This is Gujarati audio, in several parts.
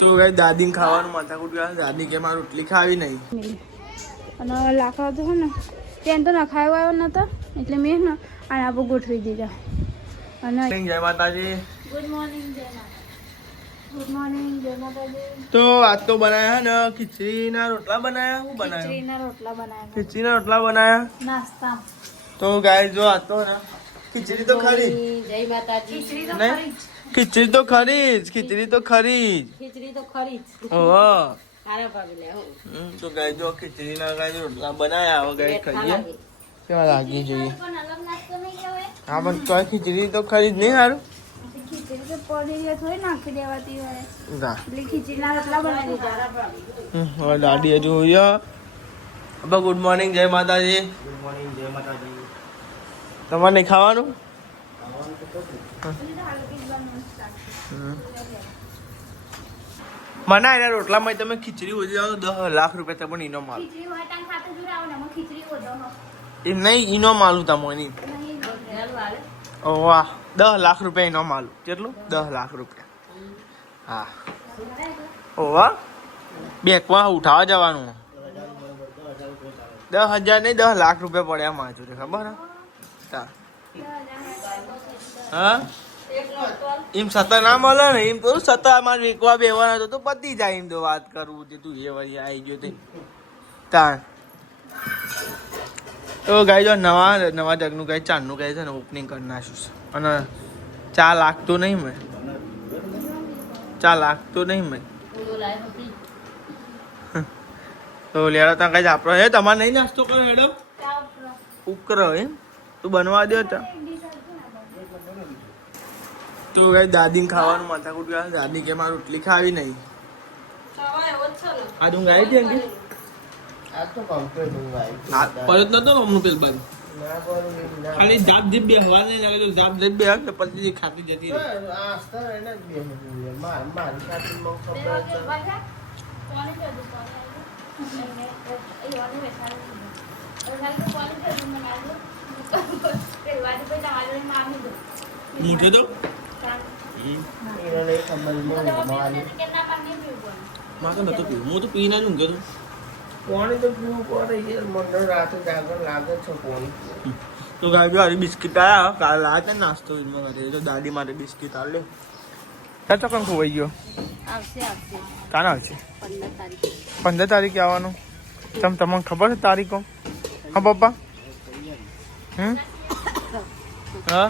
તો ગાય દાદીને ખાવાનું માથાકૂટ ગયા. દાદી કે મારે રોટલી ખાવી નહીં. અને લાકડા તો ને ત્યાં તો નખાયો આવ્યો નતો એટલે મેં ને આ આપો ગોઠવી દીધા. અને જય માતાજી. ગુડ મોર્નિંગ જય માતા. ગુડ મોર્નિંગ જય માતાજી. તો આજ તો બનાયા ને ખીચડીના રોટલા બનાયા. શું બનાયા? ખીચડીના રોટલા બનાવ્યા. ખીચડીના રોટલા બનાયા નાસ્તા. તો ગાય જો આજ તો ને ખીચડી તો ખરી. જય માતાજી. ખીચડી તો નહીં? ખીચડી તો ખરી જ. ખીચડી તો ખરી જ. ખીચડી તો ખરી જ. ઓહો. આરા ભાગલે હો. તો ગાય જો ખીચડીના ગાય રોટલા બનાયા. હવે ગાય ખાઈએ કેવા લાગી જોઈએ. પણ અલગ નાસ્તો નહીં કહેવાય. હા પણ તો ખીચડી તો ખરી જ નહીં સારું. ખીચડી તો પડી થોડી નાખી દેવાતી હોય. ના એટલે ખીચડીના રોટલા બનાવી દીધા. હવે દાદી હજુ હવે ગુડ મોર્નિંગ જય માતાજી. ગુડ મોર્નિંગ જય માતાજી. તમારે નહીં ખાવાનું? મને એના રોટલામાં તમે ખીચડી ઓછી જાઓ તો 10 લાખ રૂપિયા તમને ઈનો માલ. ખીચડી હોય તાન ખાતે જોર આવો ને ખીચડી ઓધો એમ નહીં ઈનો માલું તમને. નહીં વાલે. વાહ 10 લાખ રૂપિયા ઈનો માલું. કેટલું? 10 લાખ રૂપિયા. હા ઓવા બેંકમાં ઉઠાવવા જવાનું. 10,000 નહીં 10 લાખ રૂપિયા પડ્યા માજુ ખબર હા એમ સત્તા ના મળે ને એમ તો સત્તા મારે વેકવા બેવાના તો પતી જાય. એમ તો વાત કરવું તે તું એ વળી આવી ગયો તે તાણ. તો ગાય જો નવા જગનું ગાય ચાંદનું ગાય છે ને ઓપનિંગ કરી નાખ્યું છે. અને ચા લાગતો નહીં મેં. ચા લાગતો નહીં મેં. તો લેડા ત્યાં કઈ આપણો હે તમારે નહીં નાસ્તો કરો મેડમ? ઉકર એમ તું બનવા દો ચા. તો કઈ દાદીને ખાવાનું માથાકૂટ ગયા. દાદી કે મારે રોટલી ખાવી નહીં. આ તું ગાઈ હતી અંકી? આ તો કમ્પ્લીટ ઊંઘાય. પરત નતો અમનું પેલ બાજુ ખાલી જાપ જીપ બે હવા નહીં લાગે તો જાપ જીપ બે આવે પછી ખાતી જતી રહી. નીચે તો મારે નતો પીવું. હું તો પી ના જ ઊંઘ્યો તો. પાણી તો પીવું પડે યાર. મને રાતે જાગર લાગે છે પાણી. તો ગાય હારી બિસ્કીટ આવ્યા કાલે લાવ્યા હતા નાસ્તો તો દાદી માટે બિસ્કીટ આલે. ક્યાં ચોકન ખોવાઈ ગયો? આવશે આવશે. કાના આવશે? 15 તારીખે. 15 તારીખે આવવાનું. તમને ખબર છે તારીખો? હા પપ્પા. હા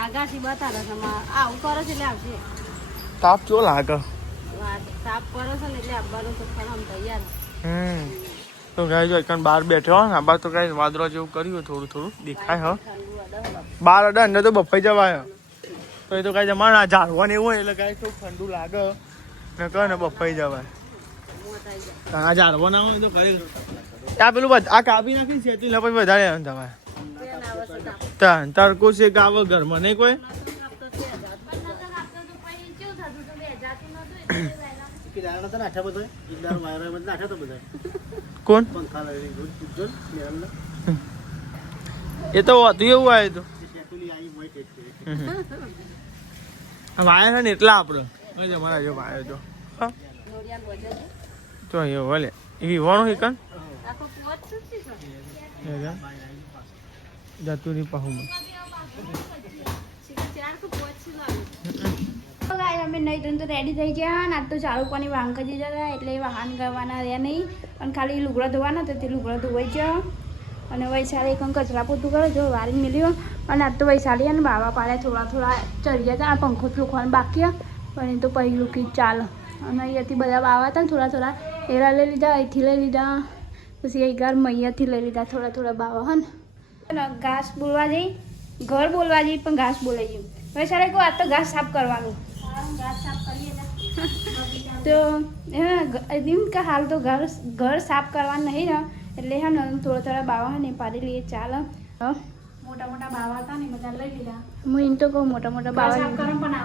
આગાથી બતાવે છે આવું કરો છે એટલે આવશે. તાપ ચો લાગે. તાપ કરો છો ને એટલે આવવાનું તો ખરા તૈયાર. તો ગાય જો એકણ બહાર બેઠો હોય ને આ બાર તો કઈ વાદળો જેવું કર્યું થોડું થોડું દેખાય. હા બહાર અડે અંદર તો બફાઈ જવાય. તો એ તો કઈ જમા ઝાડવા ને એવું હોય એટલે કઈ થોડું ઠંડુ લાગે ને કહે ને બફાઈ જવાય. આ ઝાડવા ના હોય તો કરી આ પેલું આ કાપી નાખી છે પછી વધારે જવાય. તડકો છે કે આવો ઘરમાં નહીં કોઈ. કોણ એ તો હતું એવું આવે તો વાયર છે ને એટલા આપડે અમારા જો વાયર તો એવું ભલે એ વિવાણું છે કાન જતું નહીં પાહુમાં. અમે નહીં તો રેડી થઈ ગયા ને આજ તો ચાલુ પાણી વાંકા જતા એટલે વાહન કરવાના રહ્યા નહીં અને ખાલી લુગડા ધોવાના તો તે લુગડા ધોવાઈ ગયા. અને વૈશાલી એક કચરા પોતું કરે જો વારી મેલ્યો. અને આજ તો વૈશાલી અને બાબા પાડ્યા થોડા ચડી ગયા હતા. પંખો લૂકવાનું બાકી પણ એ તો પહેલું લૂકી ચાલે. અને અહીંયાથી બધા બાવા હતા ને થોડા એરા લઈ લીધા અહીંથી લઈ લીધા પછી એક ઘર મૈયાથી લઈ લીધા થોડા બાવા હે ને. ઘાસ બોલવા જઈ ઘર બોલવા જઈ પણ ઘાસ બોલાઈ ગયું. વૈશાલી કહું આજ તો ઘાસ સાફ કરવાનું. તો એમ કે હાલ તો ઘર સાફ કરવાનું નહીં ને એટલે હે ને થોડા બાવા ને પાડી લઈએ ચાલે. મોટા બાવા હતા ને બધા લઈ લીધા. હું એમ તો કહું મોટા બાવા સાફ કરવા પણ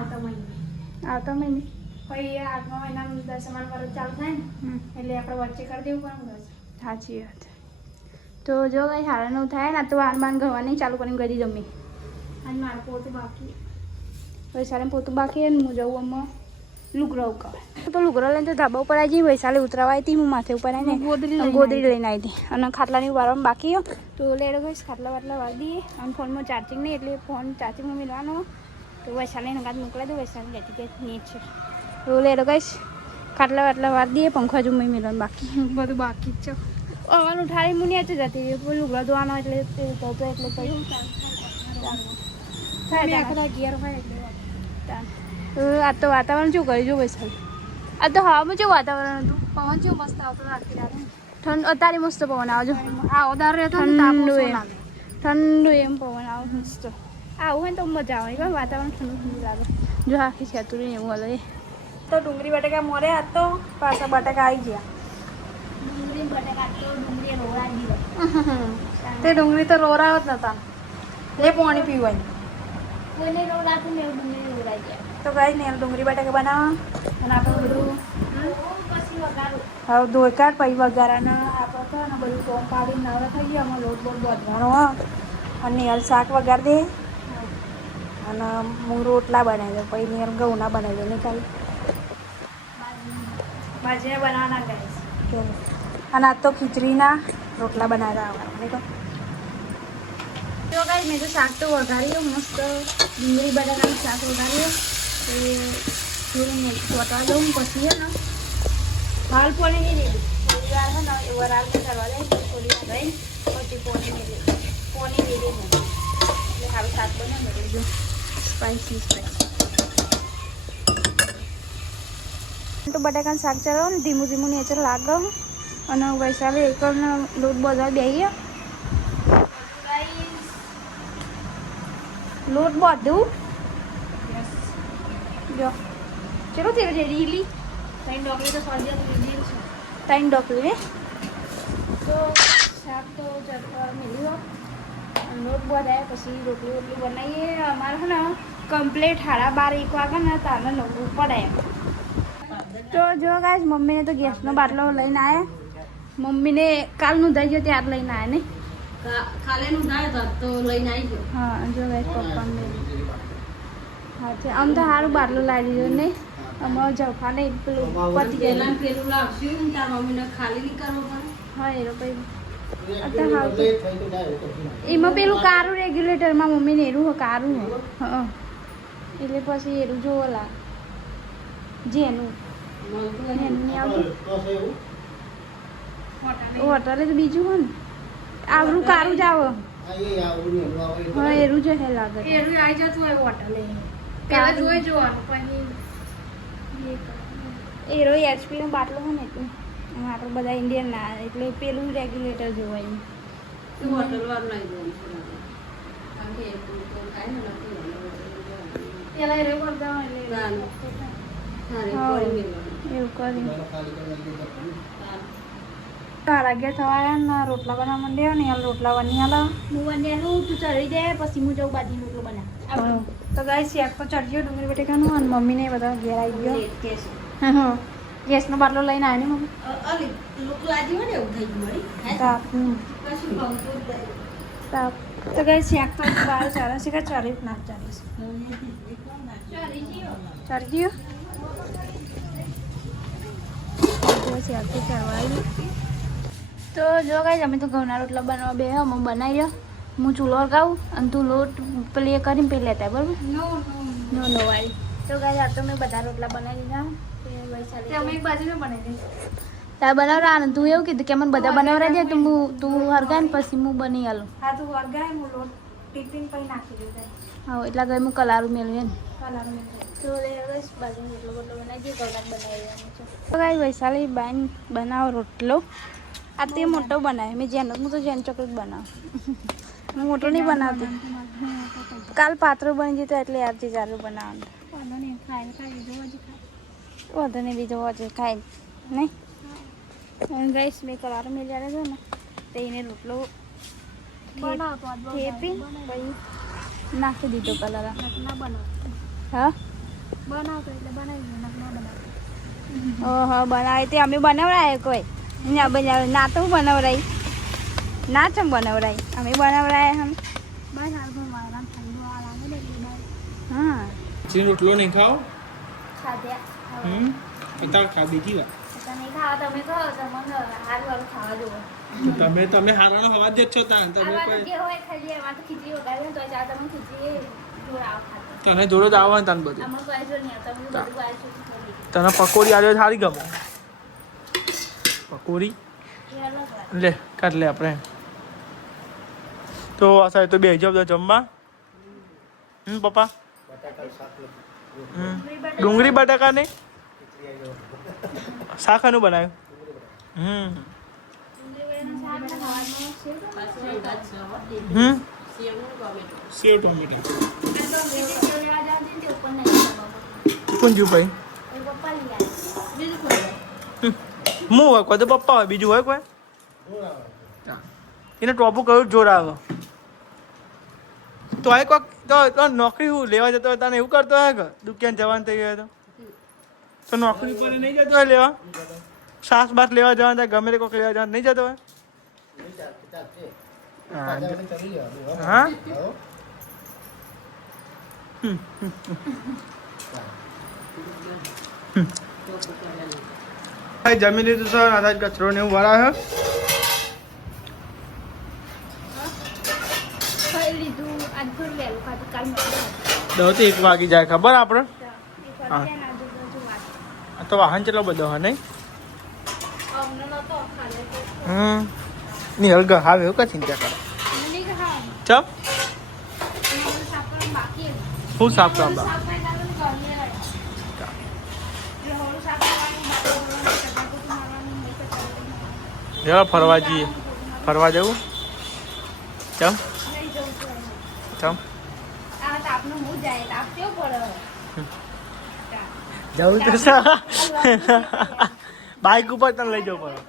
આવતા મહિને પછી 8મા મહિનામાં 10મા વર્ષ ચાલુ થાય ને એટલે આપણે વચ્ચે કરી દેવું પડે. સાચી વાત. તો જો કંઈ હારાનું થાય ને તો વાન ગવાની ચાલુ કરીને કરી જમી. અને મારે પોતું બાકી વૈશાલી પોતું બાકી ને હું જવું આમાં લુગડો કહેવાય તો લુગડો લઈને તો ધાબા ઉપર આવી જઈ વૈશાલી ઉતરાવાય હતી હું માથે ઉપર આવીને ગોદડી લઈને આવી હતી અને ખાટલાની વારવામાં બાકી તો લેડો ગઈશ ખાટલા વાટલા વાર દઈએ અને ફોનમાં ચાર્જિંગ નહીં એટલે ફોન ચાર્જિંગમાં મિલવાનો તો વૈશાલીને ગાત મોકલાઈ દો વૈશાલી કહેતી કે નેટ છે તો લેડો ગઈશ ખાટલા વાટલા વાર દઈએ પંખા જો મેં મિલવાનું બાકી બધું બાકી જ છે અવાનું ઉઠાડી મુનિયા જ જતી લુગડો ધોવાનો એટલે એટલે પછી ગિયર હોય એટલે આ તો વાતાવરણ શું કર્યું જો વૈશાલી આ તો હવામાં કેવું વાતાવરણ હતું પવન કેવું મસ્ત આવતો રાખી રહ્યા ઠંડ અત્યારે મસ્ત પવન આવજો ઠંડુ એમ પવન આવે મસ્ત આવું હોય ને તો મજા આવે કે વાતાવરણ ઠંડુ ઠંડુ લાગે જો આખી છેતુરી એવું હલે તો ડુંગળી બટાકા મોરે આ તો પાછા બટાકા આવી ગયા ડુંગળી બટાકા તો ડુંગળી રોરાઈ તે ડુંગળી તો રોરાવ જ નતા લે પાણી પીવાય કોઈને રોરાતું ને ડુંગળી રોરાઈ ગયા તો ગાઈસ ને ડુંગળી બટાકા બનાવવા અને આપણે બધું પછી વઘારું હવે ધોઈકાર પછી વઘારાના આપણે તો ને બધું કોમ પાડીને નવરા થઈ ગયા આમાં લોટ બોટ બાંધવાનો અને નેલ શાક વઘાર દે અને હું રોટલા બનાવી દઉં પછી નેલ ઘઉંના બનાવી દઉં ને કાંઈ ભાજીયા બનાવવાના ગાઈસ અને આ તો ખીચડીના રોટલા બનાવતા આવવાના તો ગાઈસ મેં તો શાક તો વઘાર્યું મસ્ત ડુંગળી બટાકાનું શાક વઘાર્યું થોડું વટા દઉં પછી ને હાલ પોણી નહીં લીધી થોડી વાર છે ને એ વરાળ કરવા દે થોડી વાર રહી પછી પોણી નહીં લીધી પોણી લીધી ને એટલે સારું શાક બને ને જો સ્પાઈસી તો બટાકાનું શાક ચલાવો ને ધીમું ધીમું નેચર લાગે અને વૈશાલી એકને લોટ બધા બેહીએ લોટ બધું જો ચલો તેરે રેડી ત્રણ ડોકલી તો સળિયા રેડી છે ત્રણ ડોકલી ને તો શાક તો ચડવા મેળ્યું લોટ બધાય પછી રોટલી વોટલી બનાવીએ અમારે છે ને કમ્પ્લીટ 12:30 વાગે ને તારને નવરું પડે તો જો ગાઈસ મમ્મીને તો ગેસનો બાટલો લઈને આવ્યા મમ્મીને કાલ નોંધાઈ ગયો ત્યાર લઈને આવ્યા ને કાલે નોંધાયો તો લઈને આવી ગયો હા જો ગાઈસ પપ્પાને હા છે આમ તો સારું બાટલો લાવી દીધો ને અમારો જફાને પેલું પતી ગયેલું પેલું લાવશું તાર મમ્મીને ખાલી નહીં કરવો પડે હા એ પછી અત્યારે એમાં પેલું કારું રેગ્યુલેટરમાં મમ્મીને એરું કારું હા એટલે પછી એરું જોવો લા જેનું એનું નહીં આવતું હોટલે તો બીજું હોય ને આવરું કારું જ આવે હા એરું જ હે લાગે એરું આવી જતું હોય હોટલે પેલા જોઈ જોવાનું પછી એરો એચપીનો બાટલો હોય ને એટલે આપણે બધા ઇન્ડિયન ના એટલે પેલું રેગ્યુલેટર જોવાય હોટલ વાળું લાવી પેલા એરો કરતા એટલે એવું કરી વાગ્યા થવાયા ને રોટલા બનાવવા માંડ્યા ને હાલ રોટલા બની હાલ હું બન્યાનું તું ચડી જાય પછી હું જાઉં બાજી રોટલો બનાવ તો ગાય શેક તો ચડી ગયો ડુંગળી બટેકાનું અને મમ્મીને બધા ઘેર આવી ગયો હા ગેસનો બાટલો લઈને આવ્યો ને મમ્મી તાપ તો ગાય શેક તો બહાર ચાલે છે કે ચાલીસ ના ચાલીસ ચડી ગયો શેક તો ચડવાયું તો જો ગાઈસ અમે તો ઘઉંના રોટલા બનાવવા બે અમે બનાવી રહ્યો હું ચૂલો હરગાવું અને તું લોટ પેલી કરીને પેલી લેતા બરાબર નો વાળી તો ગાઈસ આ તો મેં બધા રોટલા બનાવી દીધા અમે એક બાજુ બનાવી દઈશ તાર બનાવરા ને તું એવું કીધું કે મને બધા બનાવરા દે તો તું હરગાય ને પછી હું બની આલું હા તું હરગાય હું લોટ ટિફિન પછી નાખી દઉં હા એટલા ગઈ હું કલારું મેળવી ને કલારું મેળવી તો બસ બાજુ રોટલો બોટલો બનાવી દઈએ કલાક બનાવી દેવાનું છે તો ગાઈસ વૈશાલી બાઈન બનાવો રોટલો આ તે મોટો બનાવે મેં જેનો હું તો જેન ચોકલેટ બનાવું હું મોટો નહીં બનાવતી કાલ પાતળો બની જતો એટલે આજથી ચાલુ બનાવવાનું વાંધો નહીં બીજો હજુ ખાય નહીં ગાઈસ મેં કલાર મેં જ્યારે છે ને તે એને રોટલો થેપી પછી નાખી દીધો કલર હા બનાવતો એટલે બનાવી ઓહો બનાવે તે અમે બનાવડાય કોઈ ના બનાવ ના તો બનાવરાય ના ચમ બનાવરાય અમે બનાવરાય હમ બસ હા ચીન રોટલો નહીં ખાઓ ખાધ્યા અત્યારે ખા બીજી વાર તમે ખાવા તમે કહો તમને હારું હારું ખાવા જોવો તમે હારાનો હવા જ છો તાન તમે આમાં તો કોઈ જે હોય ખાઈએ એમાં તો ખીચડી વગાડે તો ચા તમે ખીચડી જોર આવ ખાતા તને જોડે જ આવવાનું તાન બધું આમાં કોઈ જો નહીં તમે બધું આવીશું તને પકોડી આવ્યો સારી ગમે પકોડી લે કાઢ લે આપણે તો આ સાહેબ તો બે જાવ તો જમવા પપ્પા ડુંગળી બટાકા નહીં શાખાનું બનાવ્યું સેવ ટોમેટો કોણ જ્યું ભાઈ હું હોય કોઈ તો પપ્પા હોય બીજું હોય કોઈ એને ટોપું કયું જોર આવે તો આ કોઈક તો નોકરી હું લેવા જતો હોય તને એવું કરતો હોય કે દુકાન જવાનું થઈ ગયો તો નોકરી પર નહીં જતો હોય લેવા સાસ બાસ લેવા જવાનું થાય ગમે તે કોઈક લેવા જવાનું નહીં જતો હોય હા જમી લીધું સર આધાર કચરો ને એવું વાળા છે દસ 1 વાગી જાય ખબર આપણે તો વાહન ચેટલો બધો હે નહીં નહીં હલગા આવે એવું કા ચિંતા કરે ચમ હું સાફ કરવા જરા ફરવા જઈએ ફરવા જવું ચમ ચમ જવું તો બાઇક ઉપર તને લઈ જવું પડે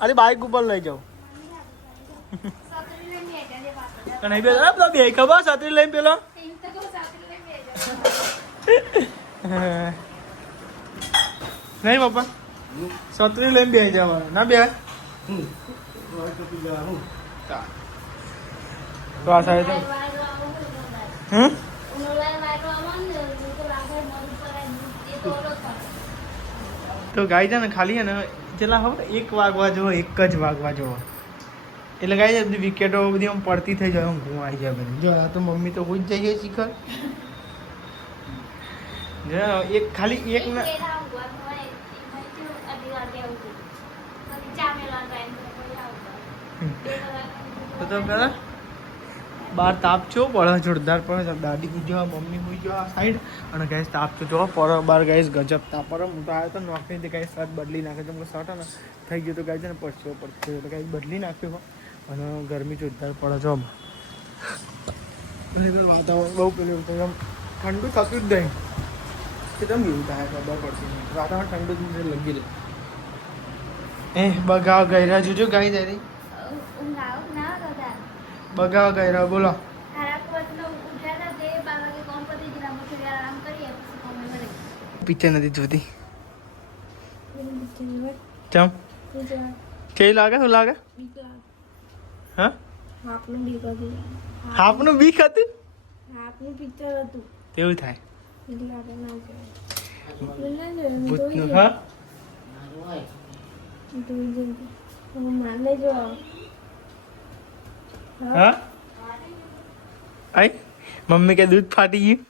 અરે બાઇક ઉપર લઈ જાઉં નહીં બે બે ખબર છત્રી લઈને પેલો નહીં પપ્પા છત્રી લઈને બે જવાનું ના બે તો આ સાહેબ તો ગાય છે ને ખાલી છે ને જેટલા ખબર 1 વાગવા જવો 1 જ વાગવા જવો એટલે ગાય છે બધી વિકેટો બધી આમ પડતી થઈ જાય ઊંઘ આવી જાય બધી જો આ તો મમ્મી તો હોઈ જ જઈએ શીખર એક ખાલી એક ના તો પેલા બાર તાપ છો પડે જોરદાર પડે દાદી હુઈ જવા મમ્મી હુઈ જવા સાઈડ અને ગેસ તાપ છો જો પર બાર ગેસ ગજબ તાપ પર હું તો આવ્યો તો નોકરીથી ગેસ શર્ટ બદલી નાખે તો શર્ટ ને થઈ ગયું તો ગાય છે ને પડશે એટલે ગેસ બદલી નાખ્યો અને ગરમી જોરદાર પડે જો વાતાવરણ બહુ પેલું આમ ઠંડુ થતું જ નહીં કે તમે એવું થાય ખબર પડતી નહીં વાતાવરણ ઠંડુ જ લગી રહે બગાવ ગયરા જોજો ગાય જાય બગાવ ગયરા બોલો પિક્ચર નથી જોતી ચમ કેવી લાગે શું લાગે હા હાપનું બીક હતું પિક્ચર હતું તેવું થાય ભૂતનું હા માને જો હા આઈ મમ્મી કે દૂધ ફાટી ગયું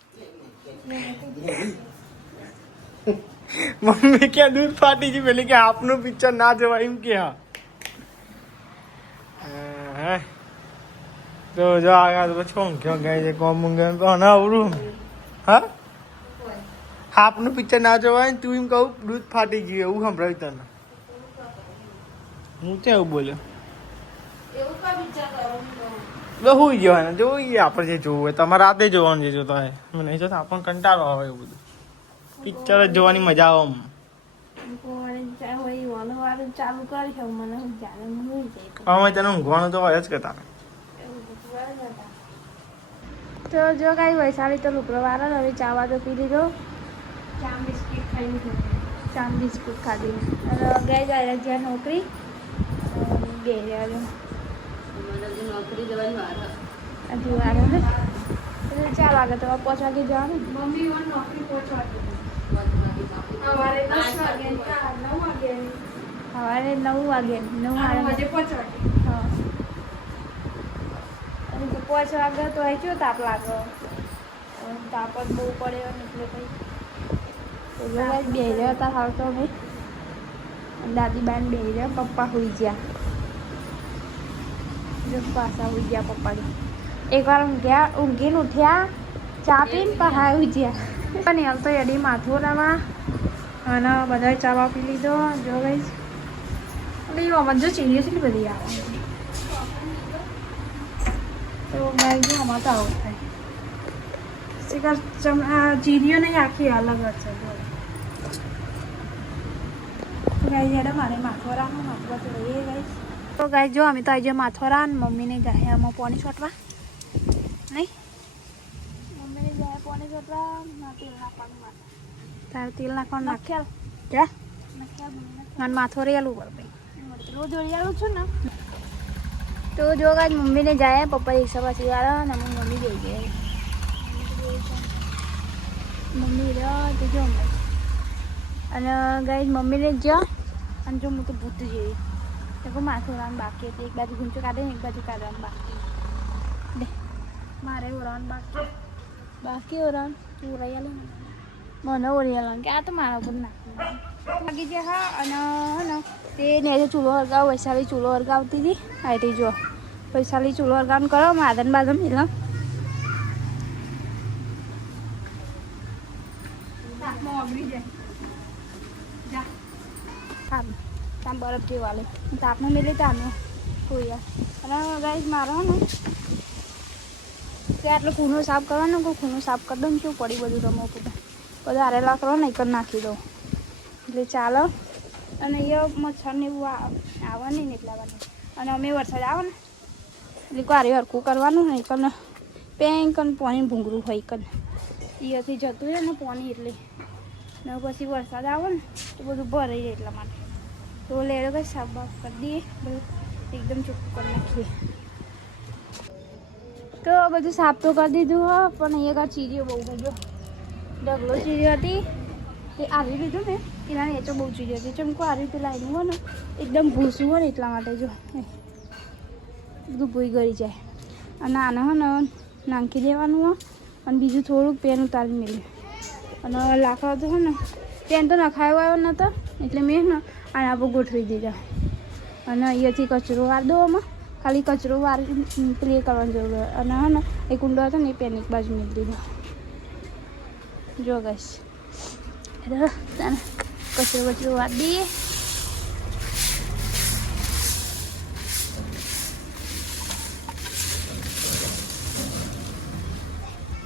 મમ્મી કે દૂધ ફાટી ગયું પેલી કે આપનું પિક્ચર ના જવાય એમ કે હા તો જો આગળ તો શું ક્યો ગાય છે કોમ મંગન તો ના આવડું હા આપનું પિક્ચર ના જવાય તું એમ કહું દૂધ ફાટી ગયું એવું સંભળાયું તને હું ત્યાં એવું બોલ્યો હું જોવાના જોઈએ આપણે જે જોવું હોય તમારે રાતે જોવાનું જે જોતા હોય નહીં જોતા આપણને કંટાળો આવે એવું બધું પિક્ચર જ જોવાની મજા આવે ચાલુ કરી મને અમે તને ઊંઘવાનું તો હોય જ કે તારે તો જો કાંઈ વૈશાળી તો લુકડો વાળા હવે ચાવા તો પી લીધો ચા બિસ્કીટ ખાઈ લીધું ચા બિસ્કીટ ખાધી અને ગયા જાય જ્યાં નોકરી બે નોકરી જવાની વાર હજુ વાર એટલે 4 વાગે તો 5 વાગે જવાનું મમ્મી નોકરી 5 વાગે સવારે 9 વાગે 9 વાગે 5 વાગે હા અને 5 વાગે તો અહીં શું તાપ લાગે તાપ જ બહુ પડે ને એટલે કંઈ તો બે રહ્યા હતા હાલ તો અમે દાદી બાન બે રહ્યા પપ્પા હોઈ ગયા જો પાછા હોઈ ગયા પપ્પાને એકવાર ઊંઘીને ઉઠ્યા ચા પીને પાછા હોઈ ગયા પણ હાલ તો એડી માથું રવા અને બધા ચા પી લીધો જો ગઈ એટલે અમર જો સિરિયસલી બધી આવે તો ગાય જો અમારે તો આવું થાય શિકાર ચીરીઓ નહીં આખી અલગ જ છે ગાય હેડો મારે માથોરાનું માથવા તો રહીએ ગાય તો ગાય જો અમે તો આજે માથોરા ને મમ્મીને ગાય આમાં પાણી છોટવા નહીં મમ્મીને ગાય પાણી છોટવા તેલ નાખવાનું તારે તેલ નાખવાનું નાખ્યા ક્યાં મને માથો રેલું પડે રોજ ઓળિયાલું છું ને તો જો ગાય મમ્મીને જાય પપ્પા રિક્ષા પાછી વાળા અને અમે મમ્મી જઈ ગઈ મમ્મી રહ્યા તો જો અને ગાય મમ્મીને જ્યાં અને જો હું તો ભૂત જેવી તો માથું ઓળવાનું બાકી હતી એક બાજુ ગુંચો કાઢે ને એક બાજુ કાઢવાનું બાકી દે મારે ઓળવાનું બાકી ઓળવાનું તું ઓળાઈ મને ઓળિયાલો કે આ તો મારા ઉપર નાખી લાગી જાય હા અને ને તે ને ચૂલો હરગાવ વૈશાલી ચૂલો હરગાવતી હતી આ હતી જો વૈશાલી ચૂલો હરગાવ કરો માદન બાદન એટલે તાપ બરફ જેવા લે તાપને મેલે તાપને કોઈ અને ગાઈસ મારો ને કે આટલો ખૂનો સાફ કરવાનો કોઈ ખૂનો સાફ કરી દઉં શું પડી બધું રમો બધા બધા આરેલા કરો ને એક નાખી દઉં એટલે ચાલો અને એ મચ્છર ને એવું આવે નહીં ને એટલા માટે અને અમે વરસાદ આવે ને એટલે કારે હરખું કરવાનું ને એક પેંક અને પાણી ભૂંગરું હોય કન એથી જતું રહે ને પાણી એટલે ને પછી વરસાદ આવે ને તો બધું ભરાઈ જાય એટલા માટે તો લેડો કંઈ સાફ બાફ કરી દઈએ બધું એકદમ ચોખ્ખું કરી નાખીએ તો બધું સાફ તો કરી દીધું હા પણ અહીંયા ચીરીઓ બહુ ગયો ઢગલો ચીરી હતી એ આવી લીધું ને એના નેચો બહુ ચીરી હતી ચમકો આવી રીતે લાઈનું હોય ને એકદમ ભૂસું હોય ને એટલા માટે જો બધું ભૂઈ ગળી જાય અને આને હે ને નાખી દેવાનું હોય અને બીજું થોડુંક પેન ઉતારી મેળ્યું અને લાકડો તો હોય ને પેન તો નખાયો આવ્યો નહોતો એટલે મેં ને આના પર ગોઠવી દીધા અને અહીંયાથી કચરો વાર દો આમાં ખાલી કચરો વાર પ્લે કરવાની જરૂર હોય અને હે ને એ કુંડો હતો ને એ પેન એક બાજુ મૂકી દીધો જો ગઈશ કચરો કચરો વાર દઈએ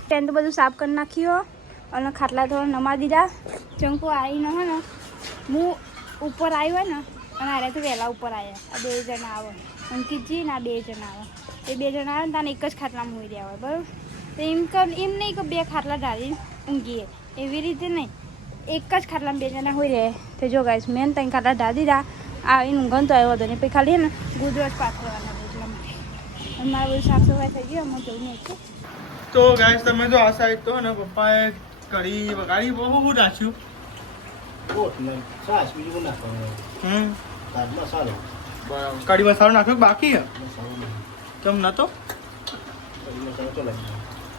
પેન તો બધું સાફ કરી નાખ્યો અને ખાટલા થોડા નમા દીધા ચંકુ આવીને હે ને હું ઉપર આવી હોય ને અને આરે તો વહેલા ઉપર આવ્યા આ 2 જણા આવે અંકિતજી ને આ 2 જણા આવે એ 2 જણા આવે ને ત્યાં એક જ ખાટલામાં હોઈ રહ્યા હોય બરાબર તો એમ નહીં કે 2 ખાટલા ઢાળીને ઊંઘીએ એવી રીતે નહીં એક જ ખાટલામાં 2 જણા હોઈ રહે તો જો ગાઈશ મેન ત્યાં ખાટલા ઢાળી દીધા આવીને ઊંઘન તો આવ્યો હતો ને પછી ખાલી ને ગુજરાત પાથરવાના એટલા માટે અને મારે બધું સાફ સફાઈ થઈ ગઈ અમે જવું નહીં તો ગાઈસ તમે જો આ સાઈડ તો ને પપ્પાએ કઢી વગાડી બહુ નાખ્યું બરાબર કઢી મસાલો નાખ્યો બાકી હે કેમ નતો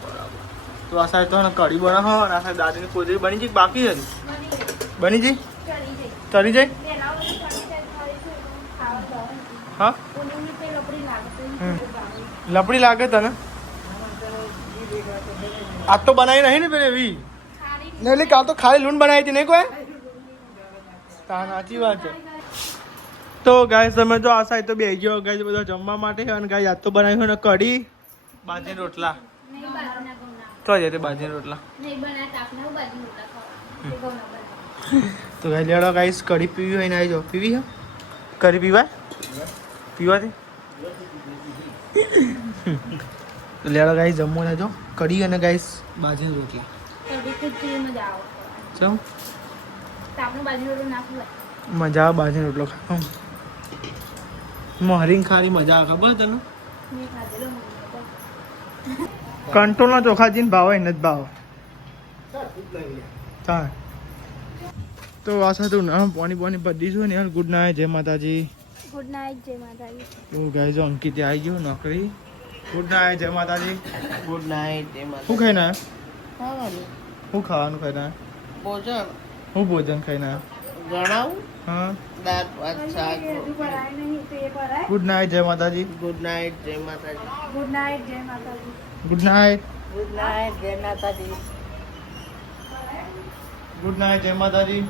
બરાબર તો આ સાઈડ તો ને કઢી બનાવો અને આ સાઈડ દાદીની કોજરી બની ગઈ બાકી હતી બની જઈ ચડી જાય હા લપડી લાગે તને આજ તો બનાવી નહીં ને પેલી એવી ને એટલે કાલ તો ખાલી લૂણ બનાવી હતી નહીં કોઈ સાચી વાત છે તો ગાય તમે જો આ સાઈડ તો બે ગયો ગાય બધા જમવા માટે અને ગાય આજ તો બનાવ્યું ને કઢી બાજરી રોટલા તો જાય બાજરી રોટલા તો ગાય લેડો ગાઈસ કઢી પીવી હોય ને આવી જાઓ પીવી હે કઢી પીવાય પીવાથી તો લેડો ગાઈસ જમવા લેજો કઢી અને ગાઈસ બાજરી રોટલા શું મજા આવે બાજરી રોટલો ખાવા મહરીંગ ખારી મજા આવે ખબર તને કંટ્રોલના ચોખા જીને ભાવે એને જ ભાવ હા તો આ હતું ને પાણી પાણી બધી છું ને ગુડ નાઇટ જય માતાજી. ગુડ નાઇટ જય માતાજી. તો ગાઈઝ અંકિત આવી ગયો નોકરી. ગુડ નાઇટ જય માતાજી. ગુડ નાઇટ એમાં શું ખાઈને આવ્યા? ખાવાનું શું ખાવાનું ખાઈને આવ્યા? ભોજન શું ભોજન ખાઈને આવ્યા? ગણાવું હા. દાળ ભાત શાક ગુડ નાઇટ જય માતાજી. ગુડ નાઇટ જય માતાજી ગુડ નાઇટ જય માતાજી. Good night. ગુડ નાઇટ જય માતાજી ગુડ નાઇટ જય માતાજી.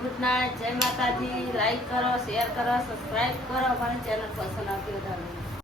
ગુડ નાઇટ જય માતાજી લાઈક કરો શેર કરો સબસ્ક્રાઇબ કરો અમારી ચેનલ પસંદ આવતી વધારે